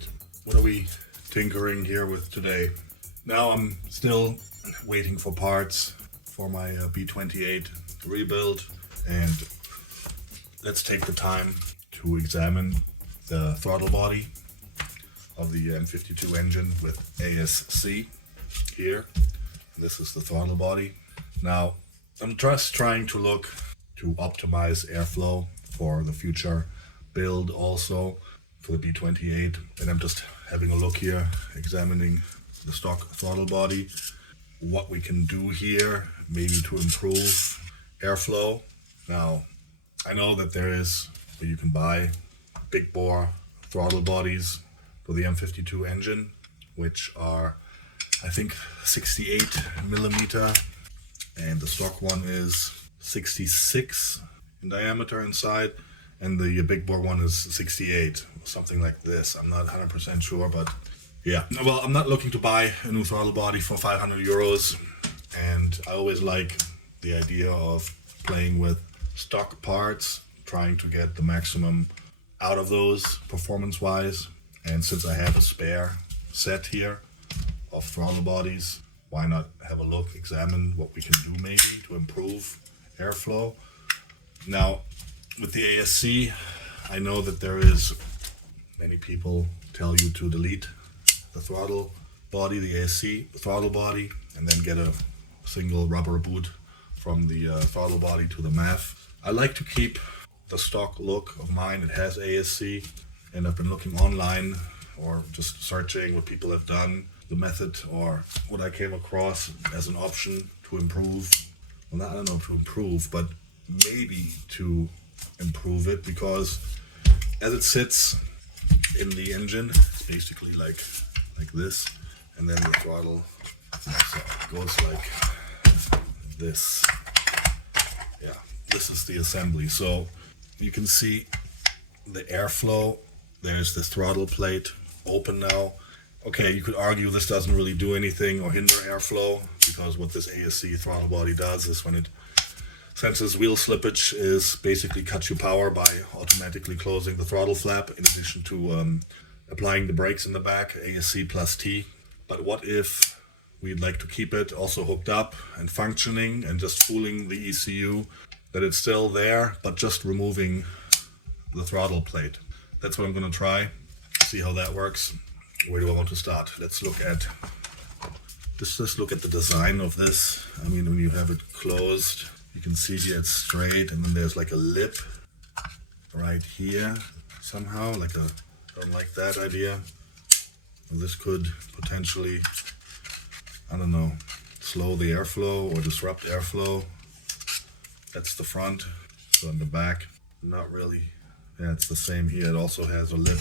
Alright, what are we tinkering here with today? Now I'm still waiting for parts for my B28 rebuild, and let's take the time to examine the throttle body of the M52 engine with ASC here. This is the throttle body. Now I'm just trying to look to optimize airflow for the future build also for the B28, and I'm just having a look here, examining the stock throttle body, what we can do here maybe to improve airflow. Now I know that you can buy big bore throttle bodies for the M52 engine, which are I think 68 millimeter, and the stock one is 66 in diameter inside, and the big bore one is 68, something like this. I'm not 100% sure, but yeah. Well, I'm not looking to buy a new throttle body for 500 euros, and I always like the idea of playing with stock parts, trying to get the maximum out of those performance-wise. And since I have a spare set here of throttle bodies, why not have a look, examine what we can do maybe to improve airflow. Now, with the ASC, I know that many people tell you to delete the throttle body, the ASC throttle body, and then get a single rubber boot from the throttle body to the MAF. I like to keep the stock look of mine. It has ASC, and I've been looking online or just searching what people have done, the method or what I came across as an option to improve. Well, I don't know to improve, but maybe to improve it, because as it sits in the engine, it's basically like this, and then the throttle goes like this. Yeah, this is the assembly. So you can see the airflow. There's this throttle plate open now. Okay, you could argue this doesn't really do anything or hinder airflow, because what this ASC throttle body does is when it senses wheel slippage is basically cut you power by automatically closing the throttle flap, in addition to applying the brakes in the back, ASC plus T. But what if we'd like to keep it also hooked up and functioning, and just fooling the ECU that it's still there, but just removing the throttle plate? That's what I'm going to try, see how that works. Where do I want to start? Let's look at just look at the design of this. I mean, when you have it closed, you can see here it's straight, and then there's like a lip right here somehow, I don't like that idea. Well, this could potentially, I don't know, slow the airflow or disrupt airflow. That's the front. So in the back, not really. Yeah, it's the same here. It also has a lip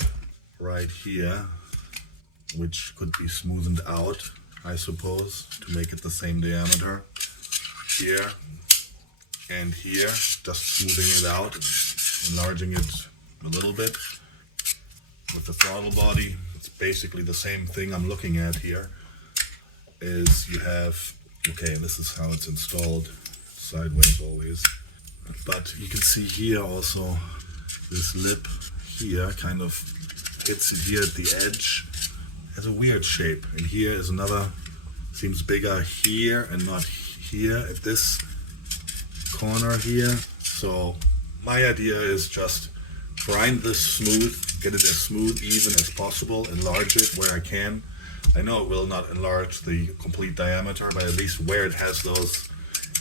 right here, which could be smoothened out, I suppose, to make it the same diameter here and here, just smoothing it out, enlarging it a little bit. With the throttle body, it's basically the same thing I'm looking at here. Is you have, okay, this is how it's installed, sideways always, but you can see here also this lip here kind of hits it here at the edge. It has a weird shape, and here is another, seems bigger here and not here at this corner here. So my idea is just grind this smooth, get it as smooth, even as possible, enlarge it where I can. I know it will not enlarge the complete diameter, but at least where it has those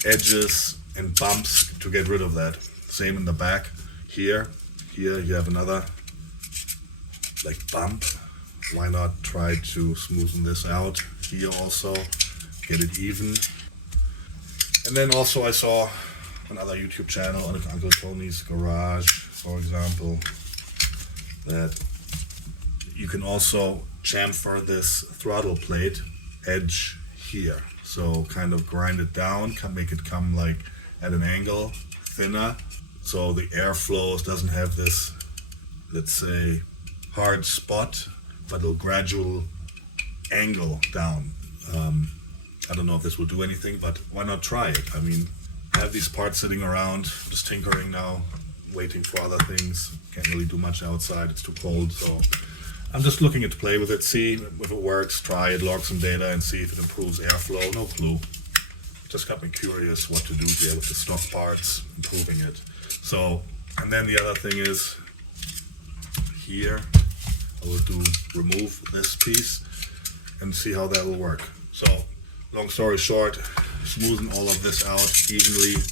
edges and bumps, to get rid of that. Same in the back here. Here you have another like bump. Why not try to smoothen this out here also, get it even. And then also I saw another YouTube channel, Uncle Tony's Garage, for example, that you can also chamfer this throttle plate edge here. So kind of grind it down, make it come like at an angle, thinner, so the airflow doesn't have this, let's say, hard spot, but it'll gradual angle down. I don't know if this will do anything, but why not try it? I mean, I have these parts sitting around, just tinkering now, waiting for other things. Can't really do much outside, it's too cold, so I'm just looking to play with it, see if it works, try it, log some data, and see if it improves airflow. No clue. Just got me curious what to do here with the stock parts, improving it. So, and then the other thing is, here, I will remove this piece and see how that will work. So, long story short, smoothing all of this out evenly,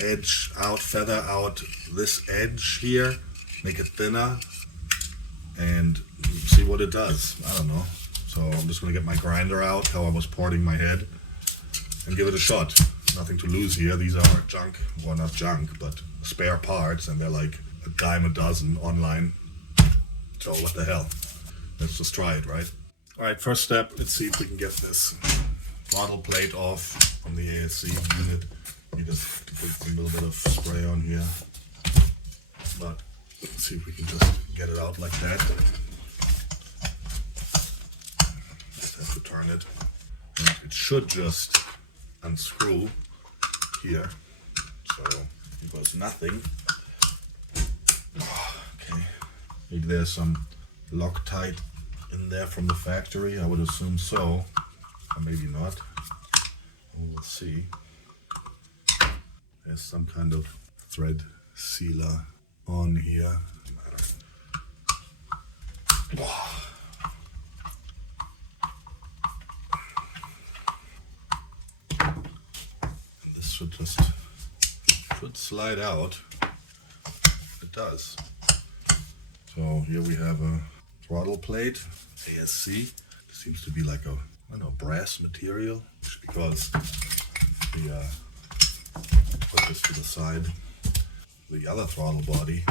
edge out, feather out this edge here, make it thinner, and see what it does. I don't know. So I'm just gonna get my grinder out, how I was porting my head, and give it a shot. Nothing to lose here. These are junk, well not junk, but spare parts, and they're like a dime a dozen online. So what the hell? Let's just try it, right? All right, first step, let's see if we can get this throttle plate off from the ASC unit. You just put a little bit of spray on here, but let's see if we can just get it out like that. Just have to turn it. And it should just unscrew here. So it was nothing. Okay, maybe there's some Loctite in there from the factory. I would assume so, or maybe not. We'll see. There's some kind of thread sealer on here. And this should slide out. It does. So here we have a throttle plate, ASC. It seems to be like a, I don't know, brass material, because the put this to the side. The other throttle body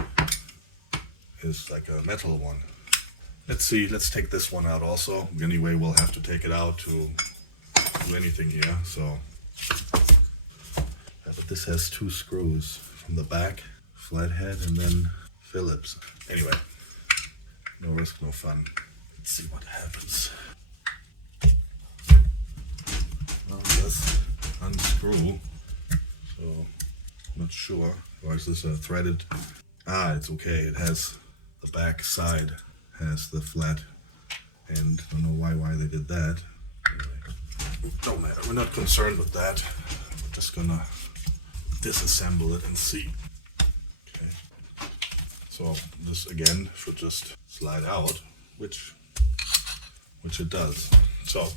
is like a metal one. Let's see, let's take this one out also. Anyway, we'll have to take it out to do anything here, so. Yeah, but this has 2 screws from the back, flathead, and then Phillips. Anyway, no risk, no fun. Let's see what happens. Well, just unscrew. So, not sure. Or is this a threaded? Ah, it's okay. It has the back side has the flat end. I don't know why they did that. Anyway, don't matter. We're not concerned with that. We're just gonna disassemble it and see. Okay. So this again should just slide out, which it does. So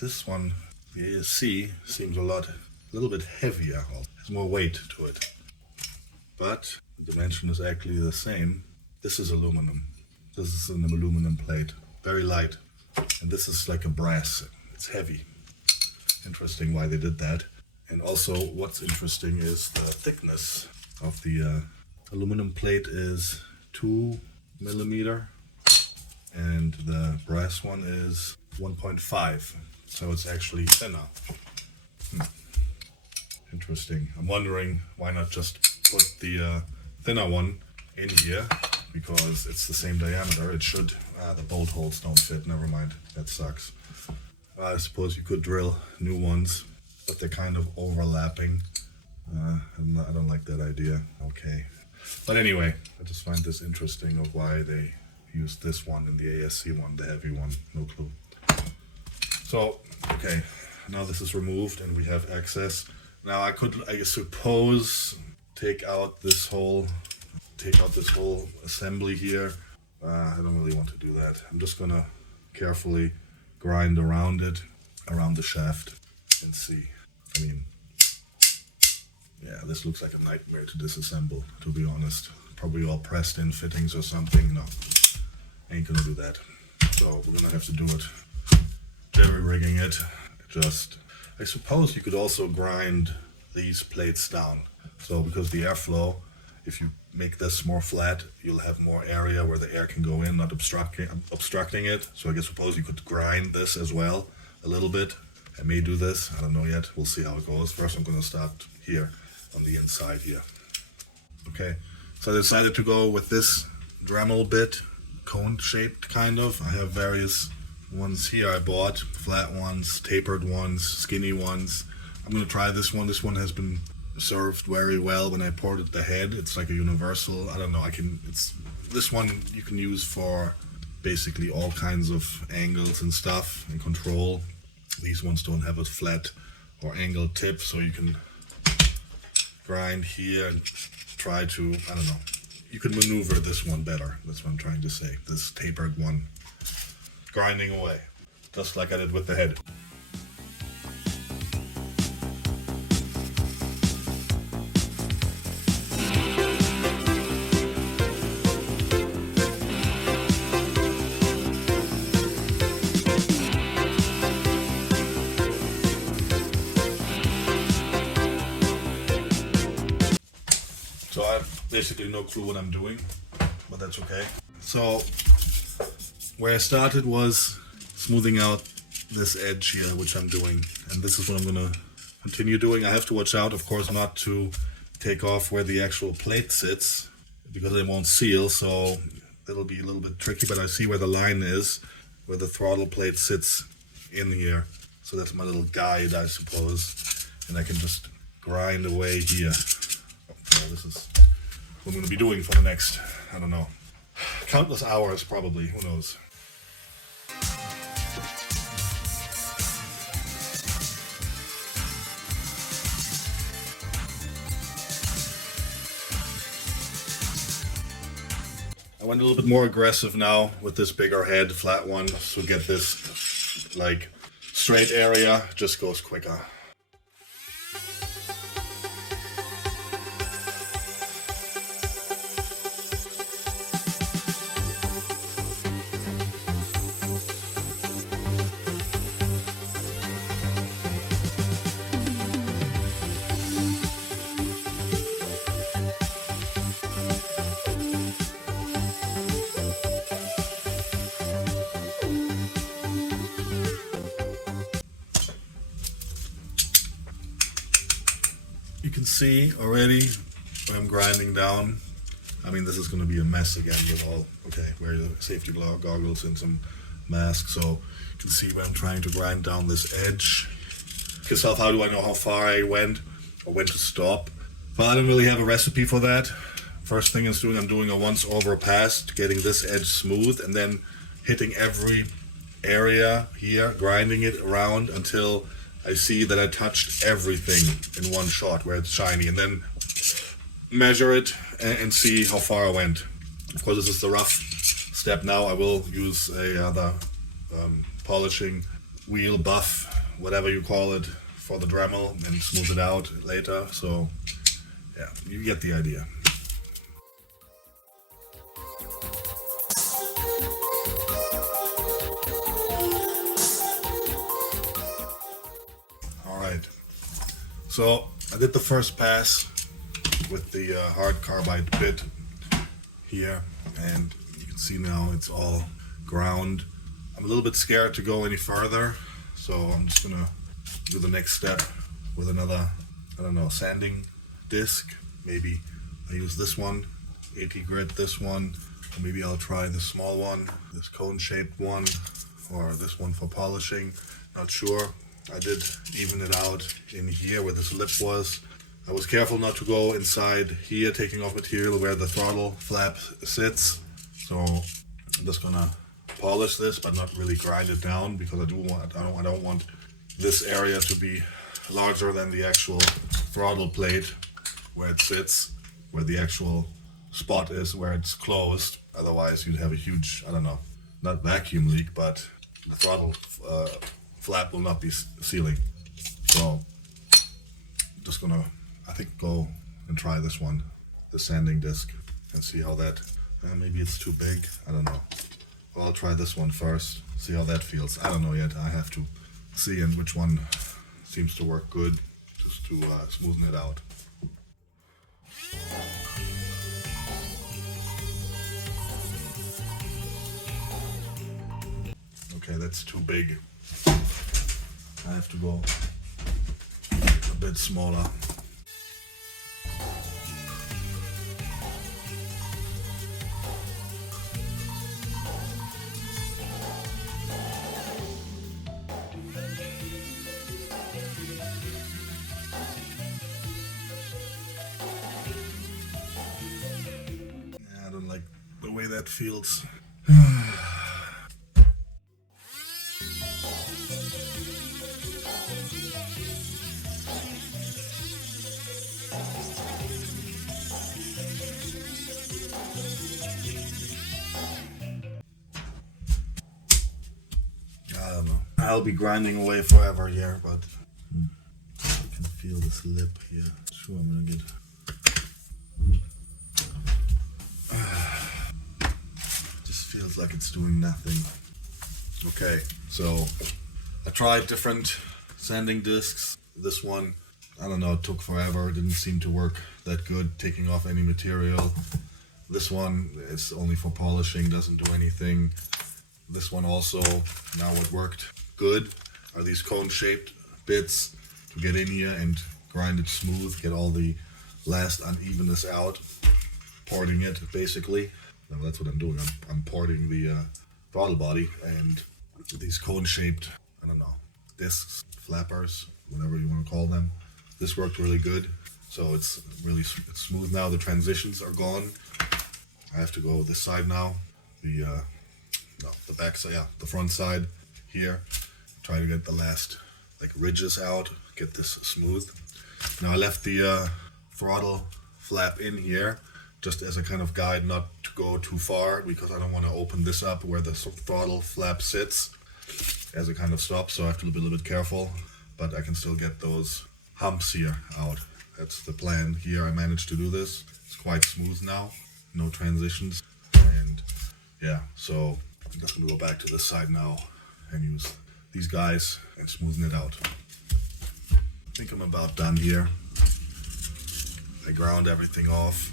this one, the ASC, seems a little bit heavier. Has more weight to it. But the dimension is actually the same. This is aluminum. This is an aluminum plate. Very light. And this is like a brass. It's heavy. Interesting why they did that. And also what's interesting is the thickness of the aluminum plate is 2 millimeter. And the brass one is 1.5. So it's actually thinner. Interesting. I'm wondering why not just put the thinner one in here, because it's the same diameter. It should, the bolt holes don't fit, never mind, that sucks. I suppose you could drill new ones, but they're kind of overlapping. I don't like that idea. Okay. But anyway, I just find this interesting of why they used this one in the ASC one, the heavy one, no clue. So, okay, now this is removed and we have access. Now I could, I suppose, take out this whole assembly here. I don't really want to do that. I'm just gonna carefully grind around it, around the shaft, and see. I mean, yeah, this looks like a nightmare to disassemble, to be honest. Probably all pressed in fittings or something. No, ain't gonna do that. So we're gonna have to do it. Jerry rigging it. I suppose you could also grind these plates down. So because the airflow, if you make this more flat, you'll have more area where the air can go in, not obstructing it. So I suppose you could grind this as well a little bit. I may do this, I don't know yet. We'll see how it goes. First I'm gonna start here on the inside here. Okay, so I decided to go with this Dremel bit, cone shaped kind of. I have various ones here I bought, flat ones, tapered ones, skinny ones. I'm gonna try this one. This one has been served very well when I ported the head. It's like a universal, I don't know, this one you can use for basically all kinds of angles and stuff and control. These ones don't have a flat or angled tip, so you can grind here and try to, I don't know, you can maneuver this one better. That's what I'm trying to say. This tapered one. Grinding away, just like I did with the head. So I have basically no clue what I'm doing, but that's okay. So where I started was smoothing out this edge here, which I'm doing, and this is what I'm gonna continue doing. I have to watch out, of course, not to take off where the actual plate sits, because it won't seal, so it'll be a little bit tricky, but I see where the line is, where the throttle plate sits in here. So that's my little guide, I suppose, and I can just grind away here. So this is what I'm going to be doing for the next, I don't know, countless hours probably, who knows. I went a little bit more aggressive now with this bigger head, flat one, so get this like straight area, just goes quicker. You can see already where I'm grinding down. I mean, this is going to be a mess again with all, okay, wear your safety goggles and some mask, so you can see where I'm trying to grind down this edge. Ask yourself, how do I know how far I went or when to stop? Well, I don't really have a recipe for that. First thing I'm doing a once over pass, getting this edge smooth, and then hitting every area here, grinding it around until I see that I touched everything in one shot where it's shiny, and then measure it and see how far I went. Of course, this is the rough step now. I will use a other polishing wheel buff, whatever you call it, for the Dremel and smooth it out later. So yeah, you get the idea. Alright, so I did the first pass with the hard carbide bit here, and you can see now it's all ground. I'm a little bit scared to go any further, so I'm just gonna do the next step with another, I don't know, sanding disc. Maybe I use this one, 80 grit, this one, or maybe I'll try the small one, this cone shaped one, or this one for polishing, not sure. I did even it out in here where this lip was. I was careful not to go inside here, taking off material where the throttle flap sits. So I'm just gonna polish this, but not really grind it down, because I don't want this area to be larger than the actual throttle plate where it sits, where the actual spot is where it's closed. Otherwise you'd have a huge, I don't know, not vacuum leak, but the throttle flap will not be sealing. So I'm just gonna, I think, go and try this one, the sanding disc, and see how that, maybe it's too big, I don't know. Well, I'll try this one first, see how that feels. I don't know yet, I have to see in which one seems to work good, just to smoothen it out. Okay, that's too big. I have to go a bit smaller. that feels. I don't know. I'll be grinding away forever here, but I can feel this lip here. Sure, I'm gonna get. Just feels like it's doing nothing. Okay, so I tried different sanding discs. This one, I don't know, it took forever. It didn't seem to work that good, taking off any material. This one is only for polishing, doesn't do anything. This one also, now what worked good are these cone-shaped bits to get in here and grind it smooth, get all the last unevenness out, porting it basically. Now that's what I'm doing. I'm porting the throttle body, and these cone-shaped, I don't know, discs, flappers, whatever you want to call them. This worked really good, so it's really smooth now. The transitions are gone. I have to go this side now. The back side, yeah, the front side here. Try to get the last like ridges out, get this smooth. Now I left the throttle flap in here just as a kind of guide not to go too far, because I don't want to open this up where the throttle flap sits as a kind of stop, so I have to be a little bit careful, but I can still get those humps here out. That's the plan here. I managed to do this. It's quite smooth now, no transitions, and yeah, so I'm just gonna go back to this side now and use these guys and smoothen it out. I think I'm about done here. I ground everything off,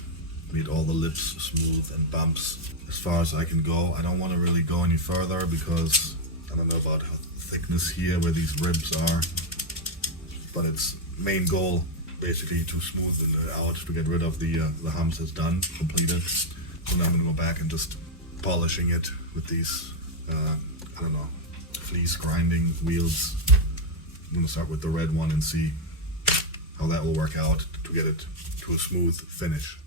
made all the lips smooth and bumps as far as I can go. I don't want to really go any further because I don't know about how thickness here where these ribs are, but its main goal basically to smoothen it out, to get rid of the humps is done, completed. So now I'm gonna go back and just polishing it with these, I don't know, fleece grinding wheels. I'm gonna start with the red one and see how that will work out to get it to a smooth finish.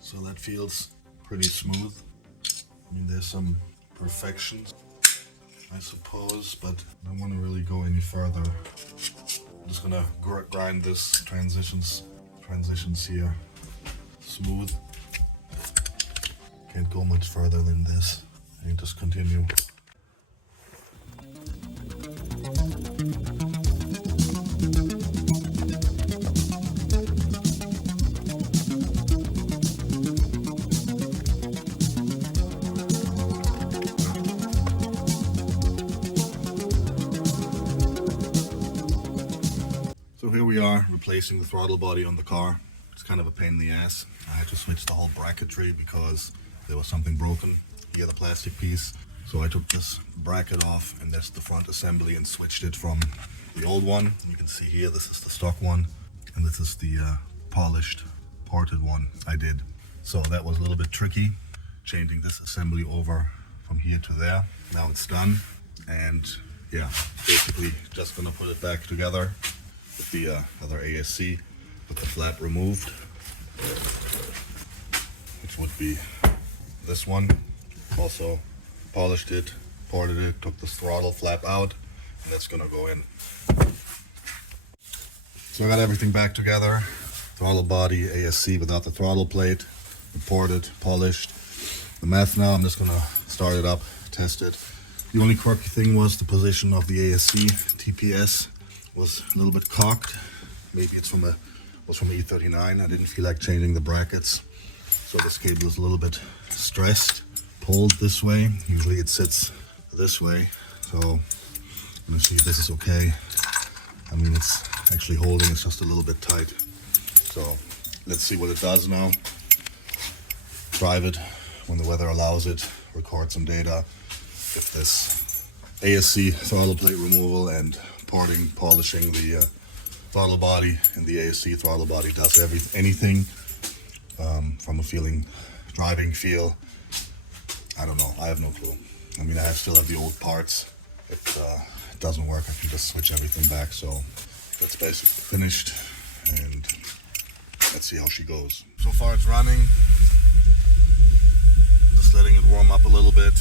So that feels pretty smooth. I mean, there's some imperfections, I suppose, but I don't want to really go any further. I'm just gonna grind this transitions here smooth. Can't go much further than this. I can just continue. So here we are, replacing the throttle body on the car. It's kind of a pain in the ass. I had to switch the whole bracketry because there was something broken here, the plastic piece. So I took this bracket off, and that's the front assembly, and switched it from the old one. You can see here, this is the stock one, and this is the polished, ported one I did. So that was a little bit tricky, changing this assembly over from here to there. Now it's done, and yeah, basically just gonna put it back together with the other ASC, with the flap removed, which would be this one. Also polished it, ported it, took the throttle flap out, and that's gonna go in. So I got everything back together. Throttle body, ASC without the throttle plate, ported, polished. The math now, I'm just gonna start it up, test it. The only quirky thing was the position of the ASC TPS was a little bit cocked. Maybe it's from E39. I didn't feel like changing the brackets, so this cable is a little bit stressed, pulled this way. Usually it sits this way, so I'm gonna see if this is okay. I mean, it's actually holding, it's just a little bit tight. So let's see what it does now. Drive it when the weather allows it, record some data. If this ASC throttle plate removal and polishing the throttle body and the ASC throttle body does anything from a driving feel. I don't know, I have no clue. I mean, still have the old parts. If it doesn't work, I can just switch everything back. So that's basically finished, and let's see how she goes. So far it's running. Just letting it warm up a little bit.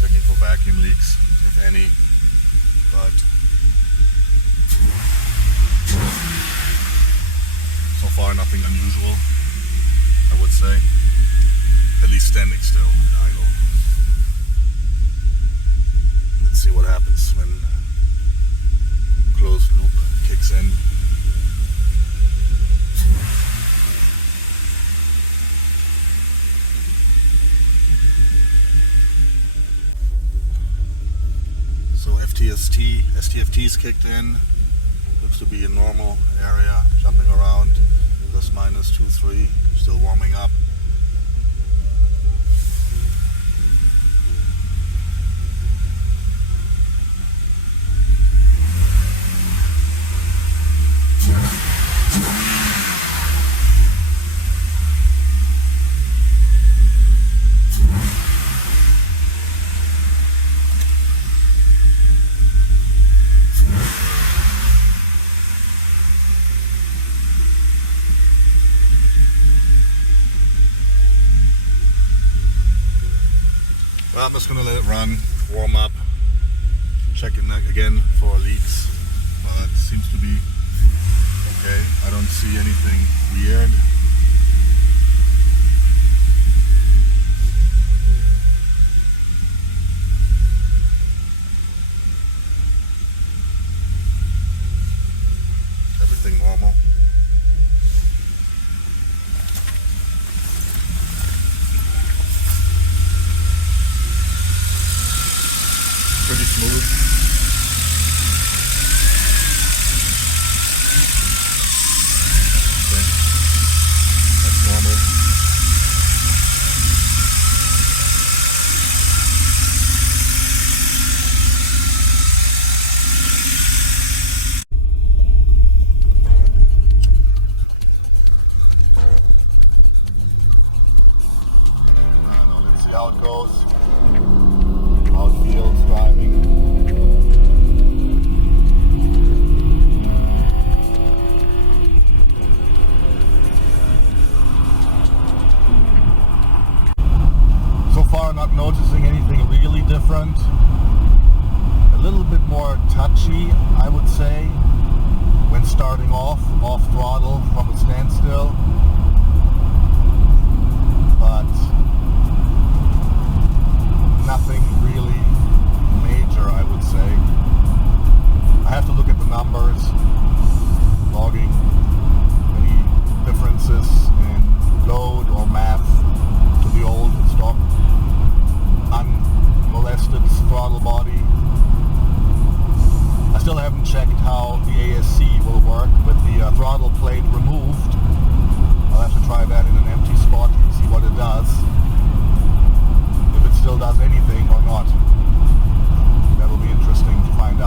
Checking for vacuum leaks, if any. But so far nothing unusual, I would say. At least standing still at idle. Let's see what happens when closed loop kicks in. So STFT's kicked in. Looks to be a normal area, jumping around, plus minus 2, 3, still warming up. Well, I'm just going to let it run, warm up, checking again for leaks, but it seems to be okay. I don't see anything weird. Everything normal. Pretty smooth. Okay. That's normal. Let's see how it goes. How it feels driving. So far not noticing anything really different. A little bit more touchy, I would say, when starting off throttle from a standstill. But nothing really major, I would say. I have to look at the numbers, logging any differences in load or math to the old stock unmolested throttle body. I still haven't checked how the ASC will work with the throttle plate removed. I'll have to try that in an empty spot and see what it does. If it still does anything or not. That'll be interesting to find